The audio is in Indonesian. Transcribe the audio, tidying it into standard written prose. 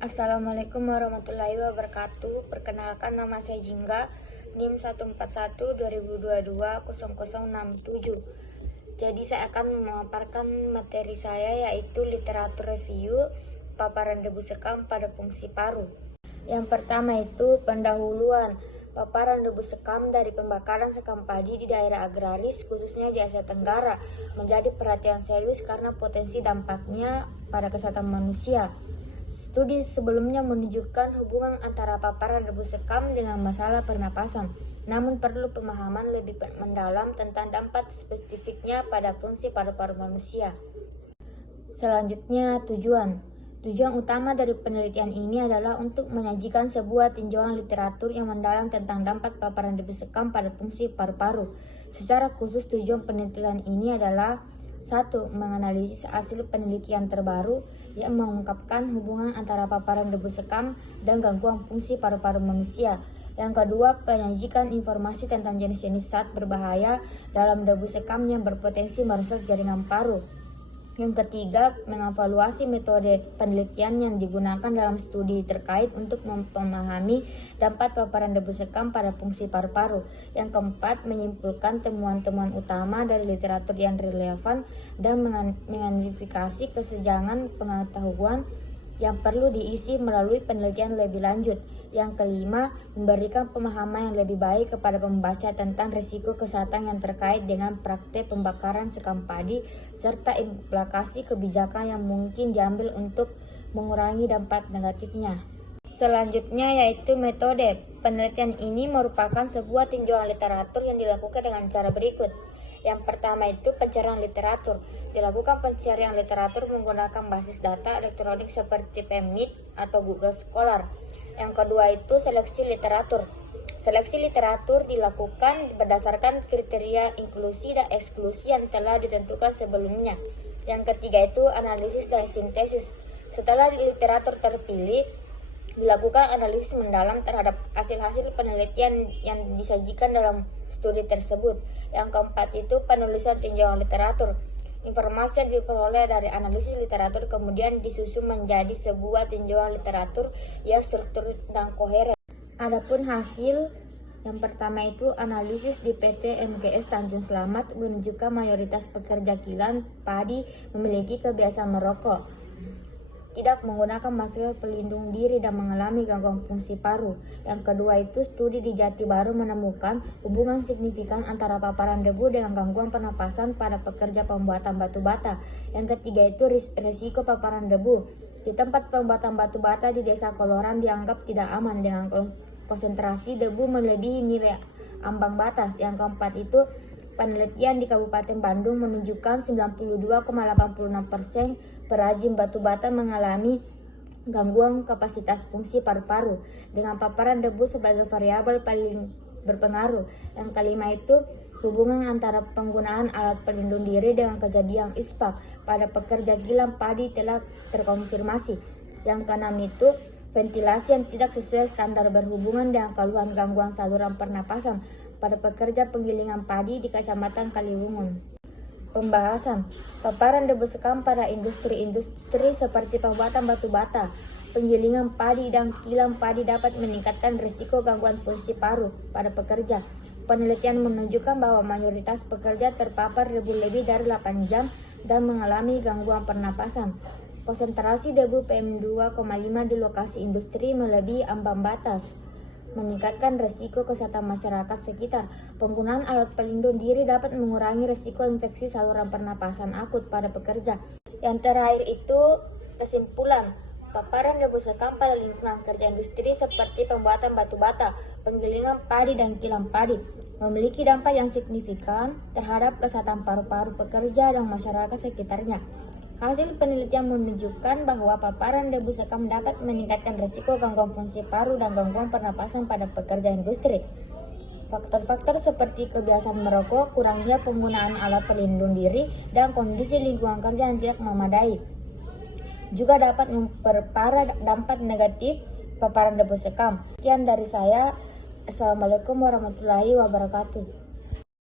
Assalamualaikum warahmatullahi wabarakatuh. Perkenalkan, nama saya Jingga, NIM 141-2022-0067. Jadi saya akan memaparkan materi saya, yaitu literatur review paparan debu sekam pada fungsi paru. Yang pertama itu pendahuluan. Paparan debu sekam dari pembakaran sekam padi di daerah agraris, khususnya di Asia Tenggara, menjadi perhatian serius karena potensi dampaknya pada kesehatan manusia. Studi sebelumnya menunjukkan hubungan antara paparan debu sekam dengan masalah pernapasan, namun perlu pemahaman lebih mendalam tentang dampak spesifiknya pada fungsi paru-paru manusia. Selanjutnya, tujuan utama dari penelitian ini adalah untuk menyajikan sebuah tinjauan literatur yang mendalam tentang dampak paparan debu sekam pada fungsi paru-paru. Secara khusus, tujuan penelitian ini adalah 1. Menganalisis hasil penelitian terbaru yang mengungkapkan hubungan antara paparan debu sekam dan gangguan fungsi paru-paru manusia. Yang kedua, menyajikan informasi tentang jenis-jenis zat berbahaya dalam debu sekam yang berpotensi merusak jaringan paru. Yang ketiga, mengevaluasi metode penelitian yang digunakan dalam studi terkait untuk memahami dampak paparan debu sekam pada fungsi paru-paru. Yang keempat, menyimpulkan temuan-temuan utama dari literatur yang relevan dan mengidentifikasi kesenjangan pengetahuan yang perlu diisi melalui penelitian lebih lanjut. Yang kelima, memberikan pemahaman yang lebih baik kepada pembaca tentang risiko kesehatan yang terkait dengan praktek pembakaran sekam padi serta implikasi kebijakan yang mungkin diambil untuk mengurangi dampak negatifnya. Selanjutnya yaitu metode. Penelitian ini merupakan sebuah tinjauan literatur yang dilakukan dengan cara berikut. Yang pertama itu pencarian literatur. Dilakukan pencarian literatur menggunakan basis data elektronik seperti PubMed atau Google Scholar. Yang kedua itu seleksi literatur. Seleksi literatur dilakukan berdasarkan kriteria inklusi dan eksklusi yang telah ditentukan sebelumnya. Yang ketiga itu analisis dan sintesis. Setelah literatur terpilih, dilakukan analisis mendalam terhadap hasil-hasil penelitian yang disajikan dalam studi tersebut. Yang keempat itu penulisan tinjauan literatur. Informasi yang diperoleh dari analisis literatur kemudian disusun menjadi sebuah tinjauan literatur yang struktur dan koheren. Adapun hasil yang pertama itu analisis di PT MGS Tanjung Selamat menunjukkan mayoritas pekerja kilang padi memiliki kebiasaan merokok, tidak menggunakan masker pelindung diri dan mengalami gangguan fungsi paru. Yang kedua itu studi di Jati Baru menemukan hubungan signifikan antara paparan debu dengan gangguan pernapasan pada pekerja pembuatan batu bata. Yang ketiga itu risiko paparan debu. Di tempat pembuatan batu bata di Desa Koloran dianggap tidak aman dengan konsentrasi debu melebihi nilai ambang batas. Yang keempat itu penelitian di Kabupaten Bandung menunjukkan 92,86% perajin batu bata mengalami gangguan kapasitas fungsi paru-paru dengan paparan debu sebagai variabel paling berpengaruh. Yang kelima itu hubungan antara penggunaan alat pelindung diri dengan kejadian ispak pada pekerja kilang padi telah terkonfirmasi. Yang keenam itu ventilasi yang tidak sesuai standar berhubungan dengan keluhan gangguan saluran pernapasan pada pekerja penggilingan padi di Kecamatan Kaliwungun. Pembahasan paparan debu sekam pada industri seperti pembuatan batu bata, penggilingan padi dan kilang padi dapat meningkatkan risiko gangguan fungsi paru pada pekerja. Penelitian menunjukkan bahwa mayoritas pekerja terpapar debu lebih dari 8 jam dan mengalami gangguan pernapasan. Konsentrasi debu PM2,5 di lokasi industri melebihi ambang batas, meningkatkan risiko kesehatan masyarakat sekitar. Penggunaan alat pelindung diri dapat mengurangi risiko infeksi saluran pernapasan akut pada pekerja. Yang terakhir itu kesimpulan. Paparan debu sekam pada lingkungan kerja industri seperti pembuatan batu bata, penggilingan padi dan kilang padi memiliki dampak yang signifikan terhadap kesehatan paru-paru pekerja dan masyarakat sekitarnya. Hasil penelitian menunjukkan bahwa paparan debu sekam dapat meningkatkan risiko gangguan fungsi paru dan gangguan pernapasan pada pekerja industri. Faktor-faktor seperti kebiasaan merokok, kurangnya penggunaan alat pelindung diri, dan kondisi lingkungan kerja yang tidak memadai juga dapat memperparah dampak negatif paparan debu sekam. Sekian dari saya. Assalamualaikum warahmatullahi wabarakatuh.